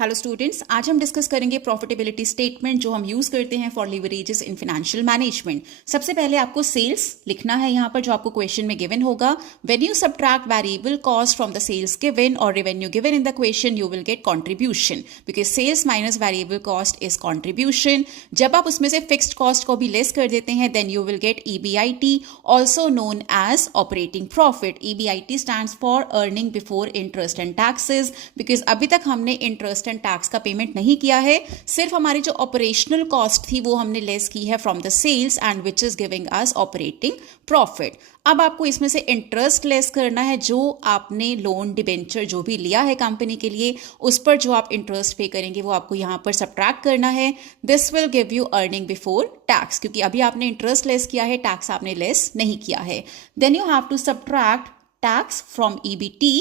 Hello students, आज हम discuss करेंगे प्रॉफिटेबिलिटी स्टेटमेंट जो हम यूज करते हैं for leverages in financial management. सबसे पहले आपको सेल्स लिखना है यहाँ पर, जो आपको क्वेश्चन में गिवन होगा। When you subtract variable cost from the sales given और revenue given in the question, you will get contribution, because sales minus variable cost is contribution. जब आप उसमें से फिक्स्ड कॉस्ट को भी लेस कर देते हैं, then you will get EBIT, also known as operating profit. EBIT stands for earning before interest and taxes, because अभी तक हमने इंटरेस्ट एंड टैक्स का पेमेंट नहीं किया है, सिर्फ हमारी जो ऑपरेशनल कॉस्ट थी वो हमने लेस की है from the sales and which is giving us operating profit. अब आपको इसमें से इंटरेस्ट लेस करना है, जो आपने लोन डिबेंचर जो भी लिया है कंपनी के लिए, उस पर जो आप इंटरेस्ट पे करेंगे वो आपको यहां पर सब्ट्रैक्ट करना है। This will give you earning before tax, क्योंकि अभी आपने इंटरेस्ट लेस किया है, टैक्स आपने लेस नहीं किया है। Then you have to subtract tax from EBT,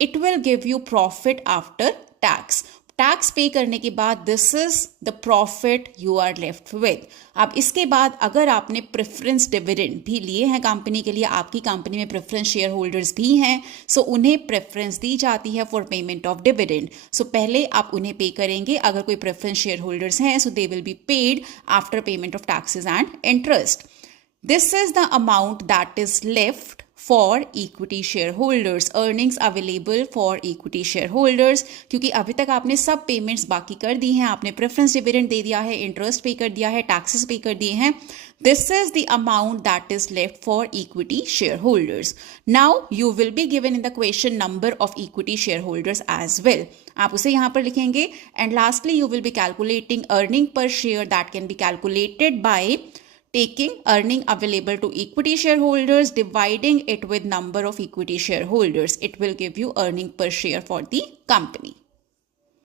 it will give you profit after tax. Tax pay करने के बाद this is the profit you are left with. अब इसके बाद अगर आपने प्रेफरेंस डिविडेंड भी लिए हैं कंपनी के लिए, आपकी कंपनी में प्रेफरेंस शेयर होल्डर्स भी हैं, सो उन्हें प्रेफरेंस दी जाती है फॉर पेमेंट ऑफ डिविडेंड। सो पहले आप उन्हें पे करेंगे, अगर कोई प्रेफरेंस शेयर होल्डर्स हैं, so they will be paid after payment of taxes and interest. This is the amount that is left for equity shareholders, earnings available for equity shareholders, क्योंकि अभी तक आपने सब पेमेंट्स बाकी कर दी हैं, आपने प्रेफरेंस डिविडेंड दे दिया है, इंटरेस्ट पे कर दिया है, टैक्सेस पे कर दिए हैं। This is the amount that is left for equity shareholders. Now you will be given in the question number of equity shareholders as well. आप उसे यहाँ पर लिखेंगे and lastly you will be calculating earning per share that can be calculated by taking earning available to equity shareholders, dividing it with number of equity shareholders. It will give you earning per share for the company.